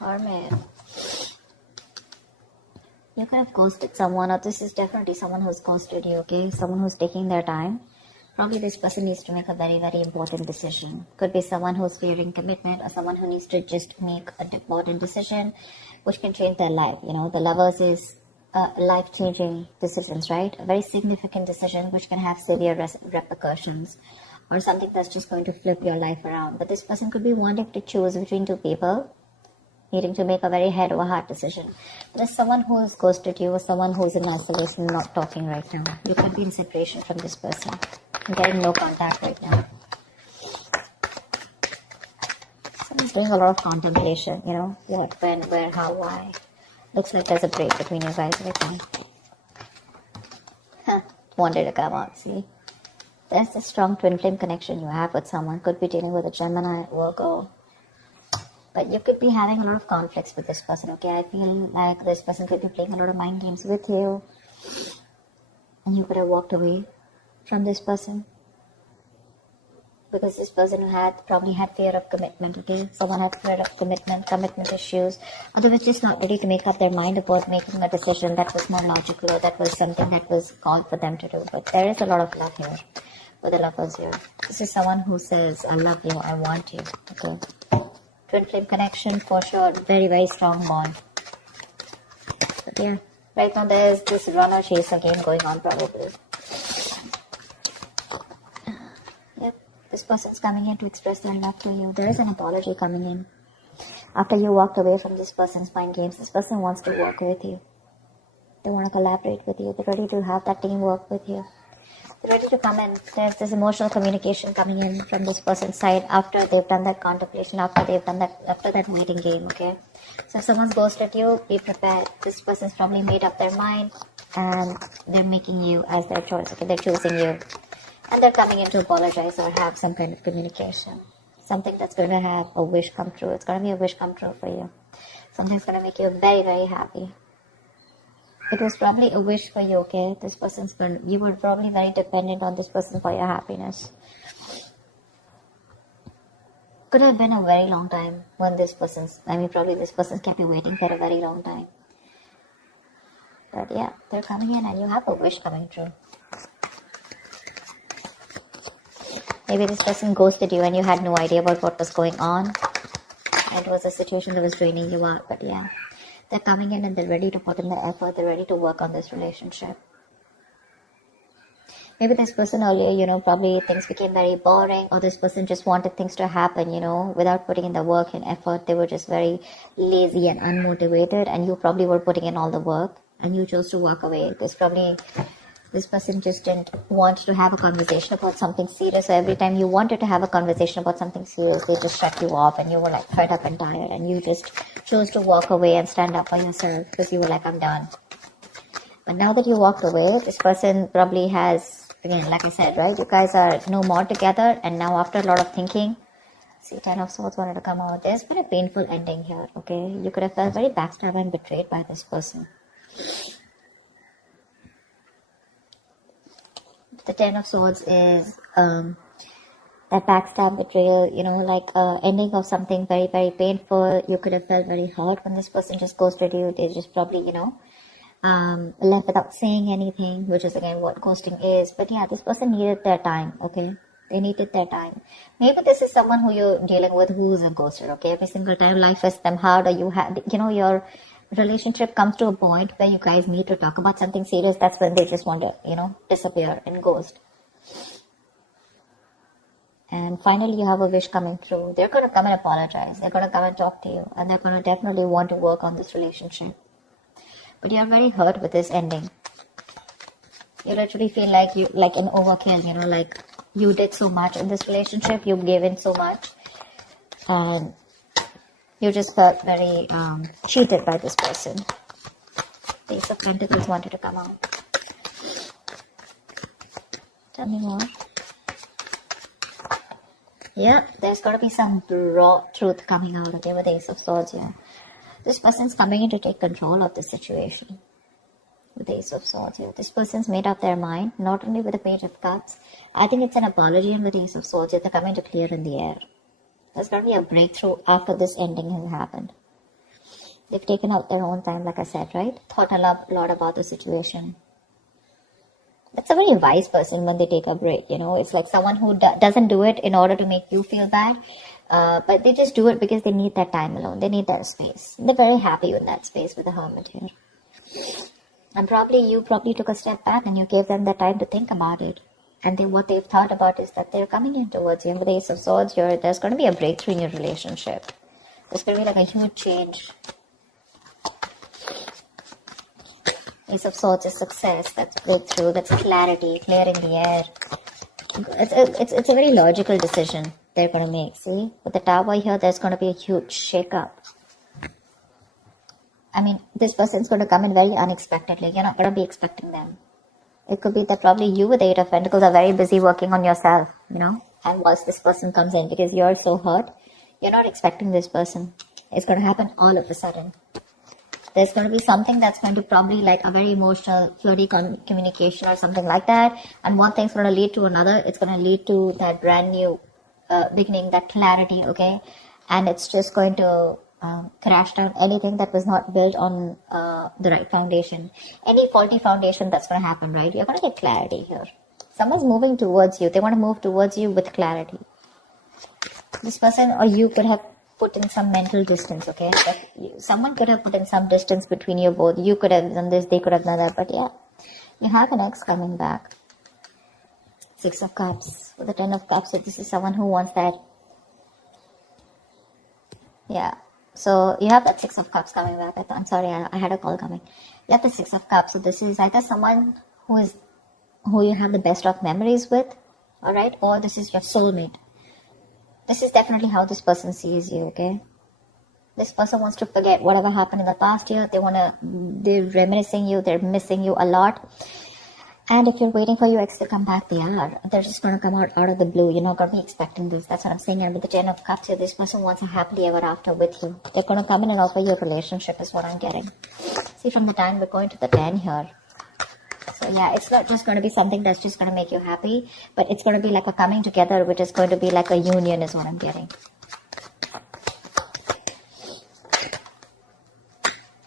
Hermit. You could have ghosted someone, or this is definitely someone who's ghosted you, okay? Someone who's taking their time. Probably this person needs to make a very, very important decision. Could be someone who's fearing commitment, or someone who needs to just make an important decision which can change their life. You know, the lovers is life-changing decisions, right? A very significant decision which can have severe repercussions, or something that's just going to flip your life around. But this person could be wanting to choose between two people, needing to make a very head over heart decision. There's someone who's ghosted you, or someone who's in isolation, not talking right now. You could be in separation from this person. I'm getting no contact right now. Someone's doing a lot of contemplation, you know, what, when, where, how, why. Looks like there's a break between you guys right now. Wanted to come out, see? There's a strong twin flame connection you have with someone. Could be dealing with a Gemini, Virgo. But you could be having a lot of conflicts with this person, okay? I feel like this person could be playing a lot of mind games with you. And you could have walked away from this person. Because this person probably had fear of commitment, okay? Someone had fear of commitment issues. Or they were just not ready to make up their mind about making a decision that was more logical, or that was something that was called for them to do. But there is a lot of love here with the lovers here. This is someone who says, I love you, I want you, okay? Twin flame connection for sure. Very, very strong bond. But yeah, right now there's this runner chaser game going on probably. Yep, this person's coming in to express their love to you. There is an apology coming in. After you walked away from this person's mind games, this person wants to work with you. They want to collaborate with you. They're ready to have that teamwork with you. Ready to come in. There's this emotional communication coming in from this person's side after they've done that contemplation, after that waiting game, okay? So if someone's ghosted you, be prepared. This person's probably made up their mind and they're making you as their choice, okay? They're choosing you. And they're coming in to apologize or have some kind of communication. Something that's going to have a wish come true. It's going to be a wish come true for you. Something's going to make you very, very happy. It was probably a wish for you, okay? This person's you were probably very dependent on this person for your happiness. Could have been a very long time when probably this person's kept you waiting for a very long time. But yeah, they're coming in and you have a wish coming true. Maybe this person ghosted you and you had no idea about what was going on. It was a situation that was draining you out, but yeah. They're coming in and they're ready to put in the effort. They're ready to work on this relationship. Maybe this person earlier, probably things became very boring, or this person just wanted things to happen, without putting in the work and effort. They were just very lazy and unmotivated, and you probably were putting in all the work and you chose to walk away. This person just didn't want to have a conversation about something serious. So every time you wanted to have a conversation about something serious, they just shut you off and you were like fed up and tired, and you just chose to walk away and stand up for yourself because you were like, I'm done. But now that you walked away, this person probably has, again, like I said, right? You guys are no more together, and now after a lot of thinking, see, 10 of Swords wanted to come out. There's been a painful ending here, okay? You could have felt very backstabbed and betrayed by this person. The 10 of Swords is that backstab, betrayal, ending of something very, very painful. You could have felt very hurt when this person just ghosted you. They just probably, left without saying anything, which is again what ghosting is. But yeah, this person needed their time, okay? They needed their time. Maybe this is someone who you're dealing with who's a ghoster, okay? Every single time life hits them hard, or you have, your relationship comes to a point where you guys need to talk about something serious. That's when they just want to, disappear and ghost. And finally, you have a wish coming through. They're going to come and apologize. They're going to come and talk to you. And they're going to definitely want to work on this relationship. But you're very hurt with this ending. You literally feel like an overkill, like you did so much in this relationship. You gave in so much. And you just felt very cheated by this person. The Ace of Pentacles wanted to come out. Tell me more. Yeah, there's got to be some raw truth coming out, okay, with the Ace of Swords here. This person's coming in to take control of the situation. With the Ace of Swords here. This person's made up their mind, not only with the Page of Cups. I think it's an apology, and with the Ace of Swords here, they're coming to clear in the air. There's going to be a breakthrough after this ending has happened. They've taken out their own time, like I said, right? Thought a lot about the situation. That's a very wise person when they take a break, you know. It's like someone who doesn't do it in order to make you feel bad, but they just do it because they need that time alone. They need that space. They're very happy with that space with the Hermit here. And you probably took a step back and you gave them the time to think about it. And what they've thought about is that they're coming in towards you. And with the Ace of Swords, there's going to be a breakthrough in your relationship. There's going to be like a huge change. Ace of Swords is success. That's breakthrough. That's clarity, clearing the air. It's a very logical decision they're going to make. See, with the Tower here, there's going to be a huge shake-up. I mean, this person's going to come in very unexpectedly. You're not going to be expecting them. It could be that probably you with the Eight of Pentacles are very busy working on yourself, you know. And once this person comes in, because you're so hurt, you're not expecting this person. It's going to happen all of a sudden. There's going to be something that's going to probably like a very emotional, flirty communication or something like that. And one thing's going to lead to another. It's going to lead to that brand new beginning, that clarity, okay? And it's just going to crash down anything that was not built on the right foundation. Any faulty foundation that's going to happen, right? You're going to get clarity here. Someone's moving towards you. They want to move towards you with clarity. This person or you could have put in some mental distance, okay? Someone could have put in some distance between you both. You could have done this, they could have done that. But yeah, you have an ex coming back. Six of Cups with the Ten of Cups. So this is someone who wants that. Yeah. So you have that Six of Cups coming back. I'm sorry, I had a call coming. You have the Six of Cups. So this is either someone who you have the best of memories with, all right, or this is your soulmate. This is definitely how this person sees you, okay? This person wants to forget whatever happened in the past year. They're reminiscing you. They're missing you a lot. And if you're waiting for your ex to come back, they're just going to come out of the blue. You're not going to be expecting this. That's what I'm saying. And with the Ten of Cups here, this person wants a happily ever after with you. They're going to come in and offer you a relationship is what I'm getting. See, from the time we're going to the 10 here. So yeah, it's not just going to be something that's just going to make you happy, but it's going to be like a coming together, which is going to be like a union is what I'm getting.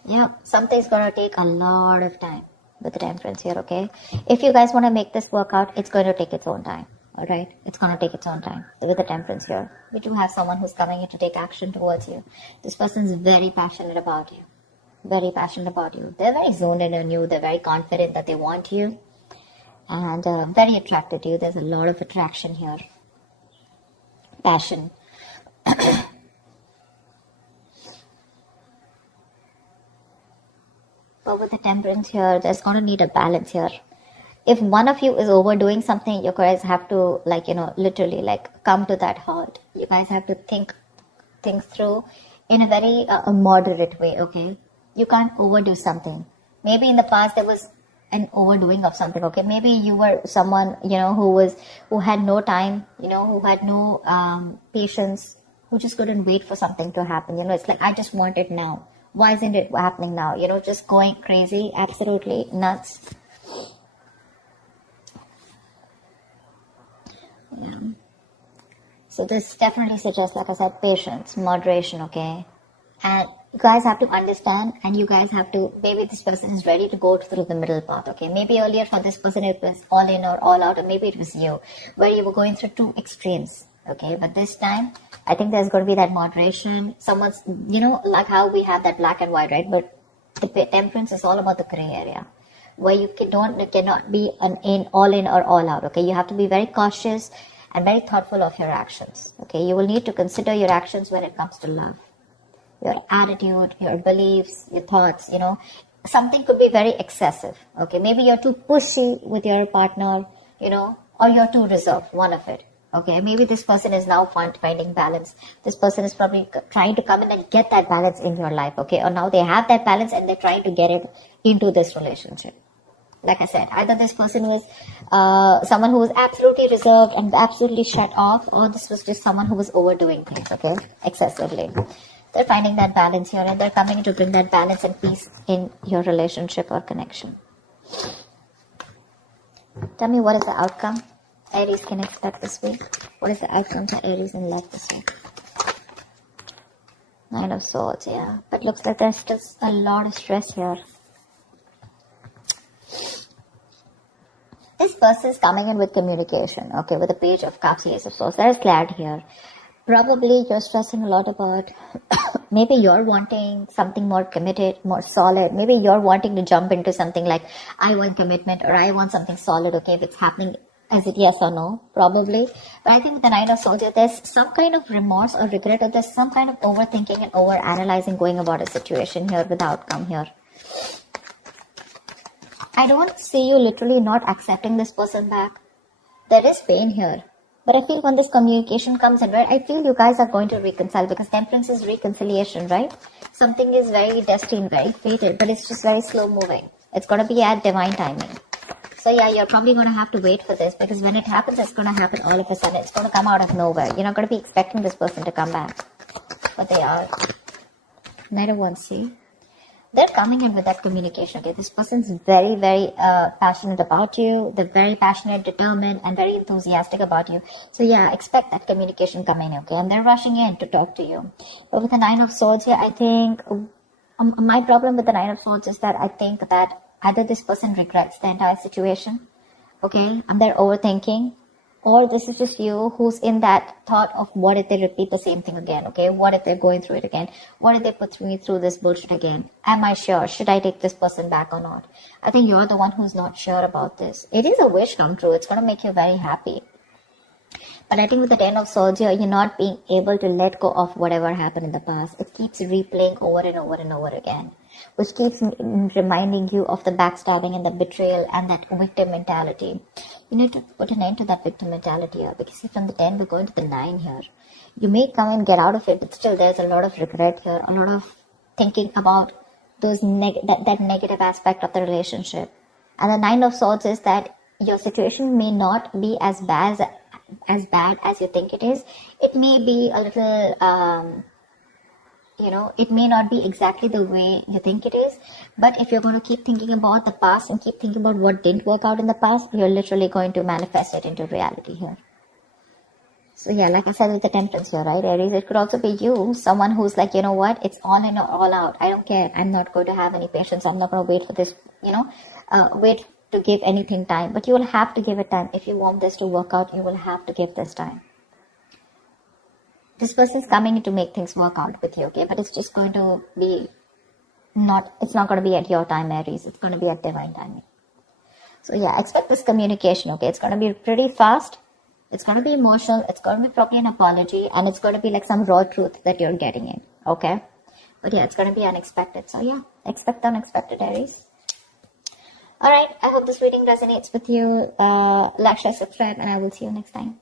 Yeah, something's going to take a lot of time with the Temperance here, okay? If you guys want to make this work out, it's going to take its own time, all right? It's going to take its own time with the Temperance here. We do have someone who's coming in to take action towards you. This person's very passionate about you. Very passionate about you. They're very zoned in on you. They're very confident that they want you. And very attracted to you. There's a lot of attraction here. Passion. But with the Temperance here, there's going to need a balance here. If one of you is overdoing something, you guys have to, like, you know, literally, like, come to that halt. You guys have to think through in a very moderate way, okay? You can't overdo something. Maybe in the past there was an overdoing of something, okay? Maybe you were someone, you know, who had no time, you know, who had no patience, who just couldn't wait for something to happen. You know, it's like, I just want it now. Why isn't it happening now? You know, just going crazy, absolutely nuts. Yeah. So this definitely suggests, like I said, patience, moderation, okay? And you guys have to understand, and you guys have to, maybe this person is ready to go through the middle path, okay? Maybe earlier for this person it was all in or all out, or maybe it was you, where you were going through two extremes, okay? But this time, I think there's going to be that moderation. Someone's, you know, like how we have that black and white, right? But the Temperance is all about the gray area, where you cannot be all in or all out, okay? You have to be very cautious and very thoughtful of your actions, okay? You will need to consider your actions when it comes to love. Your attitude, your beliefs, your thoughts, you know, something could be very excessive, okay? Maybe you're too pushy with your partner, you know, or you're too reserved, one of it, okay? Maybe this person is now finding balance. This person is probably trying to come in and get that balance in your life, okay? Or now they have that balance and they're trying to get it into this relationship. Like I said, either this person was someone who was absolutely reserved and absolutely shut off, or this was just someone who was overdoing things, okay, excessively. They're finding that balance here, and they're coming to bring that balance and peace in your relationship or connection. Tell me, what is the outcome Aries can expect this week? What is the outcome for Aries in love this week? Nine of Swords, yeah. But looks like there's still a lot of stress here. This person is coming in with communication, okay, with a Page of Cups, Ace of Swords. There is clarity here. Probably you're stressing a lot about, maybe you're wanting something more committed, more solid. Maybe you're wanting to jump into something like, I want commitment or I want something solid, okay, if it's happening, is it yes or no? Probably. But I think with the Nine of Swords, there's some kind of remorse or regret, or there's some kind of overthinking and over-analyzing going about a situation here with the outcome here. I don't see you literally not accepting this person back. There is pain here. But I feel when this communication comes in, right, I feel you guys are going to reconcile, because Temperance is reconciliation, right? Something is very destined, very fated, but it's just very slow moving. It's going to be at divine timing. So yeah, you're probably going to have to wait for this, because when it happens, it's going to happen all of a sudden. It's going to come out of nowhere. You're not going to be expecting this person to come back. But they are. Knight of Wands, see? They're coming in with that communication, okay? This person's very, very passionate about you. They're very passionate, determined, and very enthusiastic about you. So yeah, expect that communication coming, okay? And they're rushing in to talk to you. But with the Nine of Swords here, I think my problem with the Nine of Swords is that I think that either this person regrets the entire situation, okay? And they're overthinking. Or this is just you who's in that thought of, what if they repeat the same thing again, okay? What if they're going through it again? What if they put me through this bullshit again? Am I sure? Should I take this person back or not? I think you're the one who's not sure about this. It is a wish come true. It's going to make you very happy. But I think with the Ten of Swords here, you're not being able to let go of whatever happened in the past. It keeps replaying over and over and over again, which keeps reminding you of the backstabbing and the betrayal and that victim mentality. You need to put an end to that victim mentality here, because from the 10 we're going to the 9 here. You may come and get out of it, but still there's a lot of regret here, a lot of thinking about those that negative aspect of the relationship. And the Nine of Swords is that your situation may not be as bad as you think it is. It may be a little it may not be exactly the way you think it is, but if you're going to keep thinking about the past and keep thinking about what didn't work out in the past, you're literally going to manifest it into reality here. So yeah, like I said with the Temperance here, right, Aries, it could also be you, someone who's like, you know what, it's all in or all out. I don't care. I'm not going to have any patience. I'm not going to wait for this, wait to give anything time. But you will have to give it time. If you want this to work out, you will have to give this time. This person's coming in to make things work out with you, okay? But it's just going to be it's not going to be at your time, Aries. It's going to be at divine timing. So yeah, expect this communication, okay? It's going to be pretty fast. It's going to be emotional. It's going to be probably an apology. And it's going to be like some raw truth that you're getting in, okay? But yeah, it's going to be unexpected. So yeah, expect the unexpected, Aries. Alright, I hope this reading resonates with you. Like, share, subscribe, and I will see you next time.